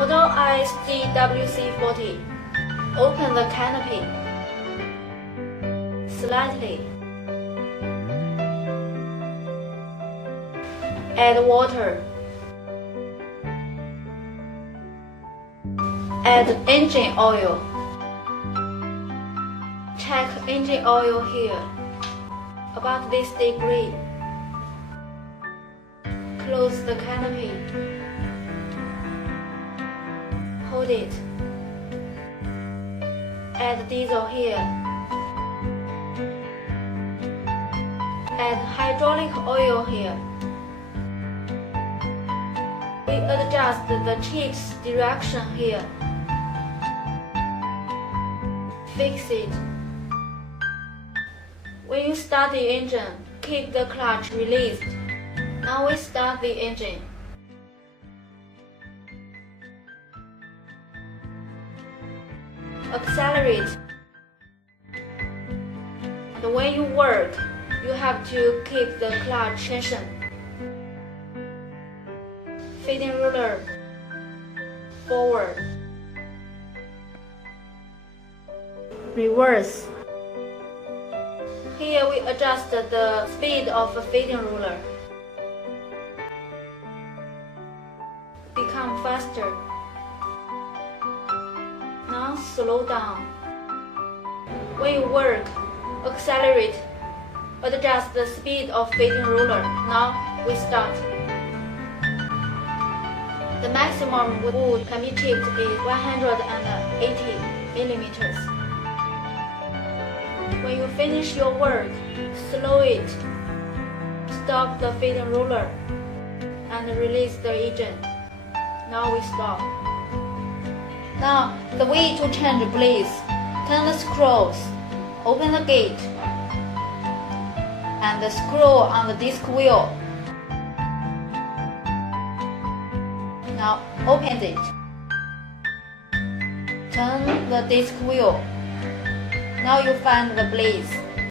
Model ISGWC40. Open the canopy slightly. Add water. Add engine oil. Check engine oil here, about this degree. Close the canopy. Hold it. Add diesel here. Add hydraulic oil here. We adjust the cheeks direction here. Fix it. When you start the engine, keep the clutch released. Now we start the engine. Accelerate. And when you work, you have to keep the clutch tension. Feeding ruler forward. Reverse. Here we adjust the speed of the feeding ruler. Become faster. Now slow down. When you work, accelerate. Adjust the speed of feeding ruler. Now we start. The maximum wood can be chipped is 180 millimeters. When you finish your work, slow it. Stop the feeding ruler and release the engine. Now we stop. Now, the way to change blades: turn the screws, open the gate, and the screw on the disc wheel. Now open it. Turn the disc wheel. Now you find the blades.